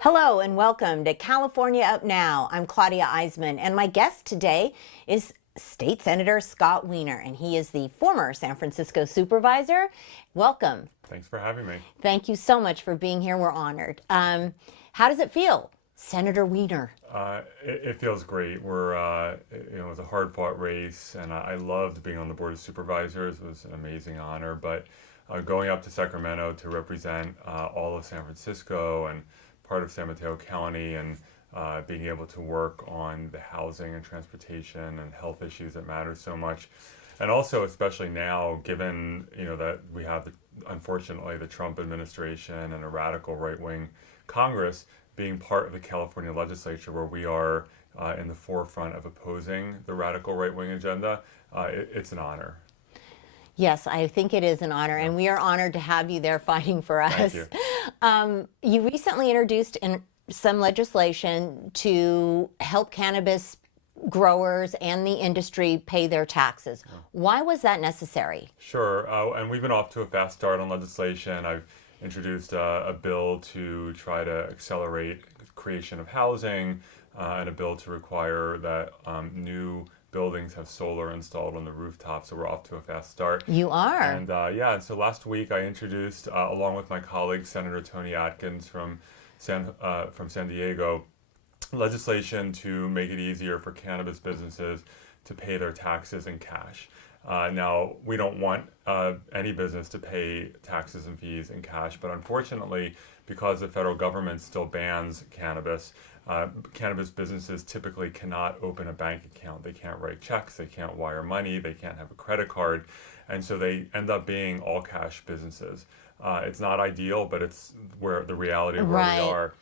Hello and welcome to California Up Now. I'm Claudia Eisman, and my guest today is State Senator Scott Wiener, and he is the former San Francisco supervisor. Welcome. Thanks for having me. Thank you so much for being here. We're honored. How does it feel, Senator Wiener? It feels great. It was a hard-fought race, and I loved being on the Board of Supervisors. It was an amazing honor, but going up to Sacramento to represent all of San Francisco and part of San Mateo County, and being able to work on the housing and transportation and health issues that matter so much. And also, especially now, given that we have, unfortunately, the Trump administration and a radical right-wing Congress, being part of the California legislature where we are in the forefront of opposing the radical right-wing agenda, it's an honor. Yes, I think it is an honor, and we are honored to have you there fighting for us. Thank you. You recently introduced some legislation to help cannabis growers and the industry pay their taxes. Why was that necessary? Sure, and we've been off to a fast start on legislation. I've introduced a bill to try to accelerate creation of housing, and a bill to require that new buildings have solar installed on the rooftop, so we're off to a fast start. You are. And so last week I introduced, along with my colleague Senator Tony Atkins from San Diego, legislation to make it easier for cannabis businesses to pay their taxes in cash. Now, we don't want any business to pay taxes and fees in cash, but unfortunately, because the federal government still bans cannabis, cannabis businesses typically cannot open a bank account. They can't write checks, they can't wire money, they can't have a credit card, and so they end up being all cash businesses. It's not ideal, but it's where the reality of where we are.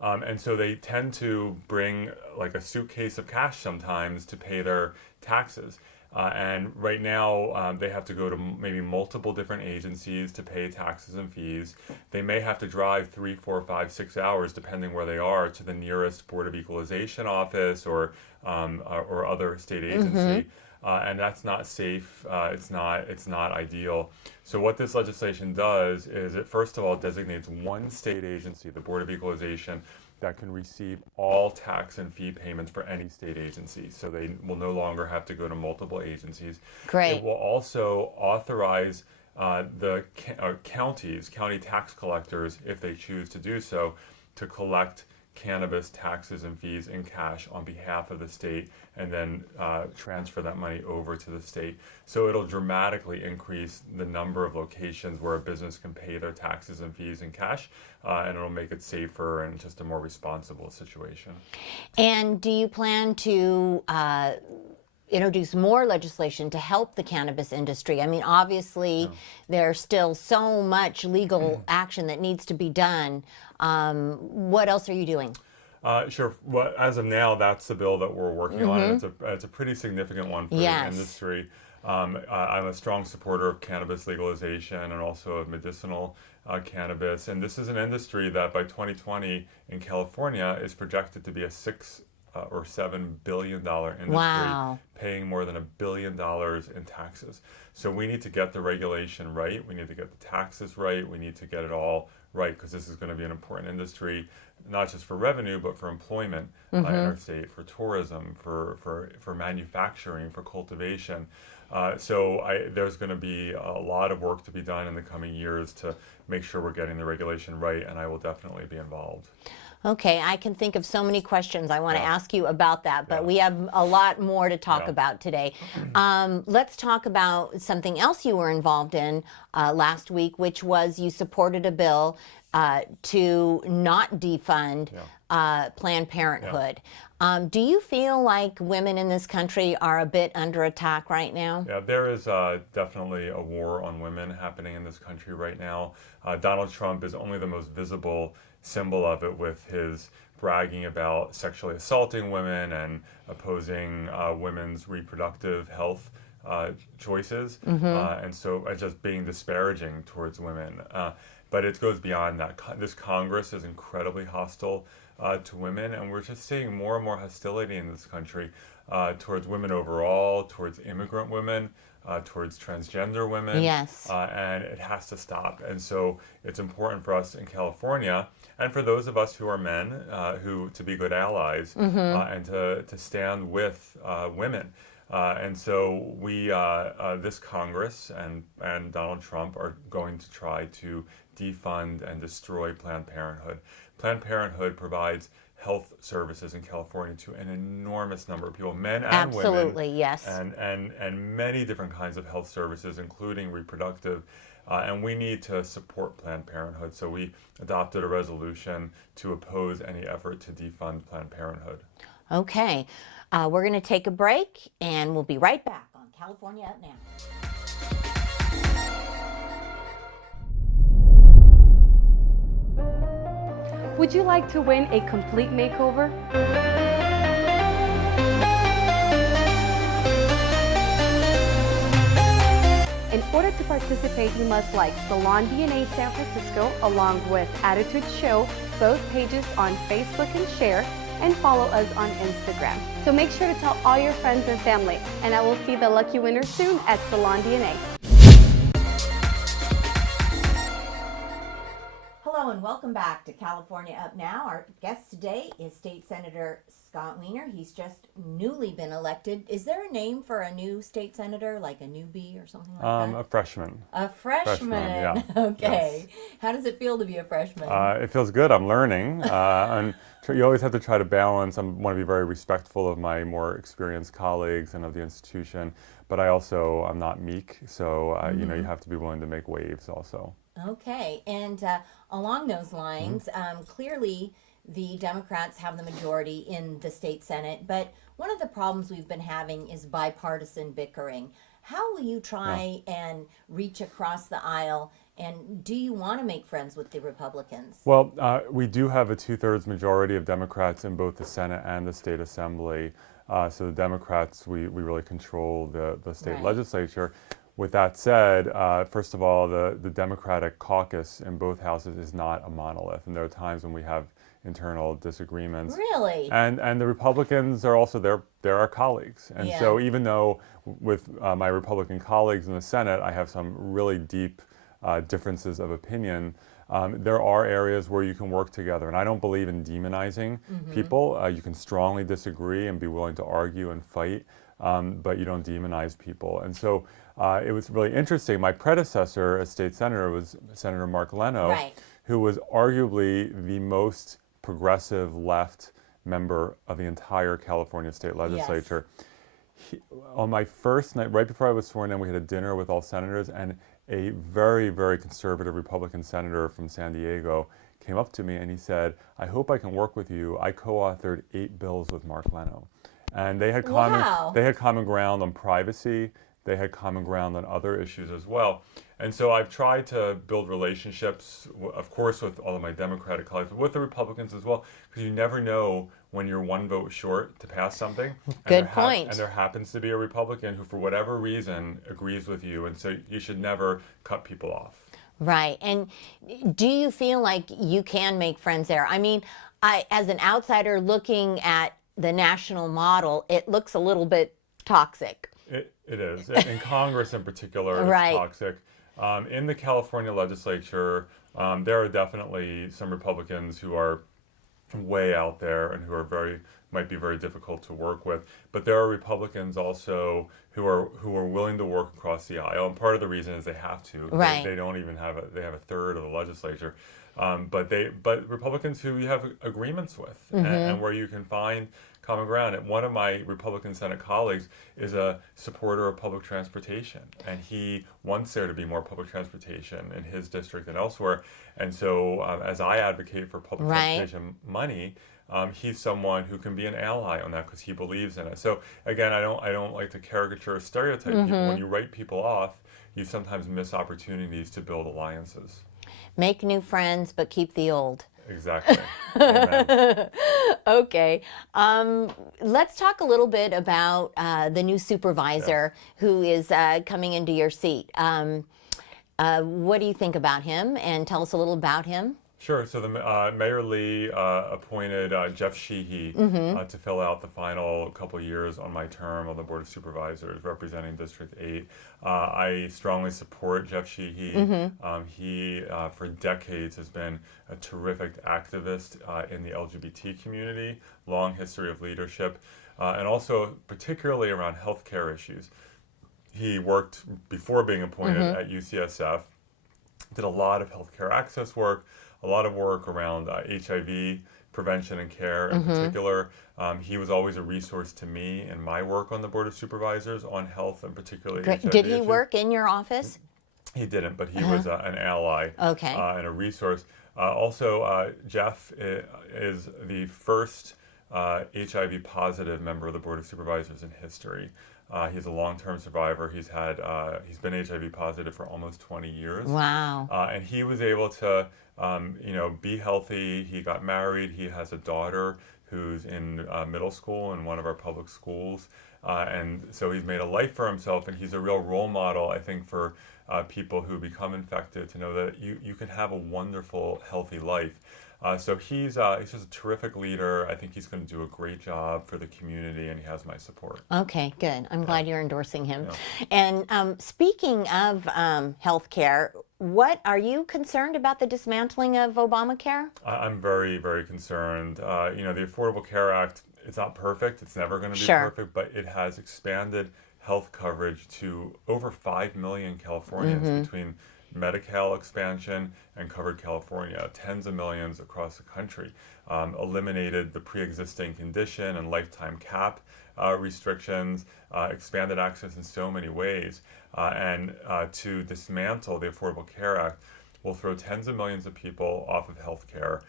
And so they tend to bring like a suitcase of cash sometimes to pay their taxes. And right now, they have to go to maybe multiple different agencies to pay taxes and fees. They may have to drive 3, 4, 5, 6 hours, depending where they are, to the nearest Board of Equalization office or other state agency. And that's not safe. It's not ideal. So what this legislation does is it first of all designates one state agency, the Board of Equalization, that can receive all tax and fee payments for any state agency. So they will no longer have to go to multiple agencies. Great. It will also authorize the county tax collectors, if they choose to do so, to collect cannabis taxes and fees in cash on behalf of the state, and then transfer that money over to the state. So it'll dramatically increase the number of locations where a business can pay their taxes and fees in cash, and it'll make it safer and just a more responsible situation. And do you plan to introduce more legislation to help the cannabis industry? I mean, obviously, there's still so much legal action that needs to be done. What else are you doing? Sure. Well, as of now, that's the bill that we're working on, and it's a pretty significant one for the industry. I'm a strong supporter of cannabis legalization and also of medicinal cannabis. And this is an industry that by 2020 in California is projected to be a $6 or $7 billion industry, paying more than $1 billion in taxes. So we need to get the regulation right. We need to get the taxes right. We need to get it all right, because this is going to be an important industry, not just for revenue, but for employment in our state, for tourism, for manufacturing, for cultivation. So there's going to be a lot of work to be done in the coming years to make sure we're getting the regulation right, and I will definitely be involved. Okay, I can think of so many questions I want to ask you about that, but we have a lot more to talk about today. Let's talk about something else you were involved in last week, which was you supported a bill to not defund Planned Parenthood. Do you feel like women in this country are a bit under attack right now? Yeah, there is definitely a war on women happening in this country right now. Donald Trump is only the most visible symbol of it, with his bragging about sexually assaulting women and opposing women's reproductive health choices, and so just being disparaging towards women. But it goes beyond that. This Congress is incredibly hostile to women, and we're just seeing more and more hostility in this country towards women overall, towards immigrant women, towards transgender women. Yes. And it has to stop. And so it's important for us in California, and for those of us who are men, who to be good allies, and to stand with women. And so we, this Congress and Donald Trump are going to try to defund and destroy Planned Parenthood. Planned Parenthood provides health services in California to an enormous number of people, men and Absolutely, women. yes. And many different kinds of health services, including reproductive. And we need to support Planned Parenthood. So we adopted a resolution to oppose any effort to defund Planned Parenthood. Okay. We're going to take a break, and we'll be right back on California Up Now. Would you like to win a complete makeover? In order to participate, you must like Salon DNA San Francisco along with Attitude Show, both pages on Facebook, and share, and follow us on Instagram. So make sure to tell all your friends and family, and I will see the lucky winner soon at Salon DNA. Hello and welcome back to California Up Now. Our guest today is State Senator Scott Wiener. He's just newly been elected. Is there a name for a new state senator, like a newbie or something like that? A freshman. A freshman. Yeah. Okay. Yes. How does it feel to be a freshman? It feels good. I'm learning. And you always have to try to balance. I want to be very respectful of my more experienced colleagues and of the institution, but I'm not meek. So, you know, you have to be willing to make waves also. Okay. And along those lines, clearly the Democrats have the majority in the state Senate, but one of the problems we've been having is bipartisan bickering. How will you try and reach across the aisle, and do you want to make friends with the Republicans? Well, we do have a 2/3 majority of Democrats in both the Senate and the state assembly. So the Democrats, we really control the state legislature. With that said, first of all, the Democratic caucus in both houses is not a monolith, and there are times when we have internal disagreements. Really? And the Republicans are also they're our colleagues, and so even though with my Republican colleagues in the Senate, I have some really deep differences of opinion. There are areas where you can work together, and I don't believe in demonizing people. You can strongly disagree and be willing to argue and fight, but you don't demonize people. And so it was really interesting. My predecessor as state senator was Senator Mark Leno, who was arguably the most progressive left member of the entire California state legislature. On my first night, right before I was sworn in, we had a dinner with all senators, and a very, very conservative Republican senator from San Diego came up to me and he said, "I hope I can work with you. I co-authored 8 bills with Mark Leno." And they had common ground on privacy. They had common ground on other issues as well. And so I've tried to build relationships, of course, with all of my Democratic colleagues, but with the Republicans as well, because you never know when you're one vote short to pass something. Good point. And there happens to be a Republican who, for whatever reason, agrees with you, and so you should never cut people off. Right. And do you feel like you can make friends there? I mean, as an outsider looking at the national model, it looks a little bit toxic. It is. In Congress in particular, it's toxic. In the California legislature, there are definitely some Republicans who are way out there and who might be very difficult to work with. But there are Republicans also who are willing to work across the aisle, and part of the reason is they have to. They don't even have they have a third of the legislature. But Republicans who you have agreements with, and where you can find common ground. And one of my Republican Senate colleagues is a supporter of public transportation, and he wants there to be more public transportation in his district and elsewhere. And so, as I advocate for public transportation money, he's someone who can be an ally on that because he believes in it. So again, I don't like to caricature or stereotype people. When you write people off, you sometimes miss opportunities to build alliances. Make new friends, but keep the old. Exactly. Amen. Okay. Let's talk a little bit about the new supervisor who is coming into your seat. What do you think about him? And tell us a little about him. Sure. So the Mayor Lee appointed Jeff Sheehy to fill out the final couple years on my term on the Board of Supervisors representing District 8. I strongly support Jeff Sheehy. He, for decades, has been a terrific activist in the LGBT community, long history of leadership, and also particularly around healthcare issues. He worked before being appointed at UCSF, did a lot of healthcare access work, a lot of work around HIV prevention and care in particular. He was always a resource to me in my work on the Board of Supervisors on health and particularly HIV Did he issues. work in your office? He didn't, but he was an ally and a resource. Also, Jeff is the first HIV positive member of the Board of Supervisors in history. He's a long-term survivor. He's been HIV positive for almost 20 years. Wow. And he was able to, be healthy. He got married. He has a daughter who's in middle school in one of our public schools. And so he's made a life for himself, and he's a real role model, I think, for people who become infected to know that you can have a wonderful, healthy life. So he's just a terrific leader. I think he's going to do a great job for the community, and he has my support. Okay, good. I'm glad you're endorsing him. Yeah. And speaking of healthcare, what are you concerned about the dismantling of Obamacare? I'm very, very concerned. The Affordable Care Act, it's not perfect. It's never going to be perfect, but it has expanded health coverage to over 5 million Californians between Medi-Cal expansion and Covered California, tens of millions across the country. Eliminated the pre-existing condition and lifetime cap restrictions, expanded access in so many ways. And to dismantle the Affordable Care Act will throw tens of millions of people off of health care.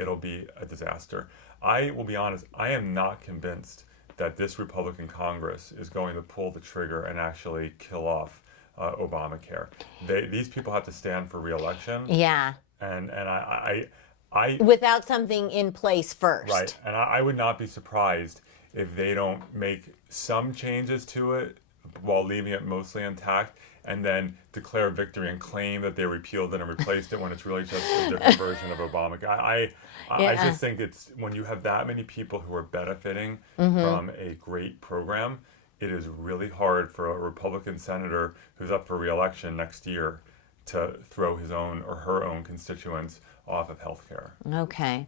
It'll be a disaster. I will be honest, I am not convinced that this Republican Congress is going to pull the trigger and actually kill off Obamacare. These people have to stand for re-election. Yeah. And I without something in place first. Right. And I would not be surprised if they don't make some changes to it while leaving it mostly intact, and then declare victory and claim that they repealed it and replaced it when it's really just a different version of Obamacare. I just think it's when you have that many people who are benefiting from a great program, it is really hard for a Republican senator who's up for re-election next year to throw his own or her own constituents off of health care. Okay.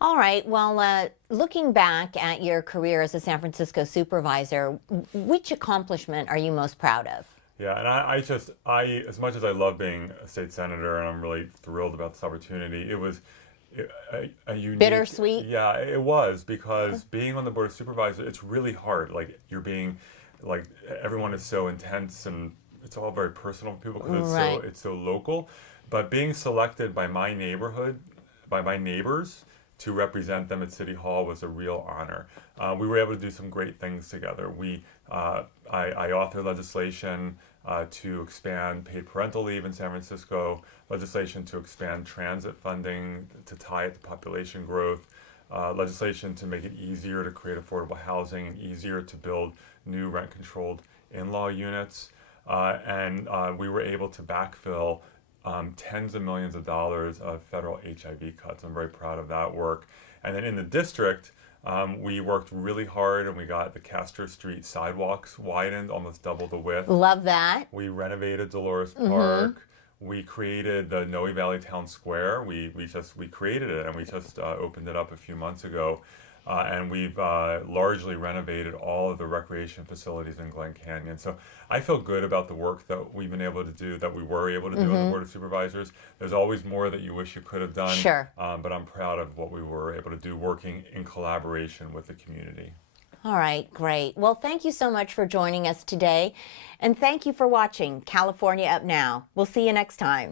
All right. Well, looking back at your career as a San Francisco supervisor, which accomplishment are you most proud of? Yeah, and I as much as I love being a state senator, and I'm really thrilled about this opportunity, it was a unique... Bittersweet? Yeah, it was, because being on the Board of Supervisors, it's really hard. Like, you're being, like, everyone is so intense, and it's all very personal for people because it's so local. But being selected by my neighborhood, by my neighbors, to represent them at City Hall was a real honor. We were able to do some great things together. I authored legislation to expand paid parental leave in San Francisco, legislation to expand transit funding to tie it to population growth, legislation to make it easier to create affordable housing and easier to build new rent-controlled in-law units. And we were able to backfill tens of millions of dollars of federal HIV cuts. I'm very proud of that work. And then in the district, we worked really hard and we got the Castro Street sidewalks widened, almost double the width. Love that. We renovated Dolores Park. We created the Noe Valley Town Square. We created it, and we just opened it up a few months ago. And we've largely renovated all of the recreation facilities in Glen Canyon. So I feel good about the work that we've been able to do, that we were able to do on the Board of Supervisors. There's always more that you wish you could have done. Sure. But I'm proud of what we were able to do, working in collaboration with the community. All right, great. Well, thank you so much for joining us today. And thank you for watching California Up Now. We'll see you next time.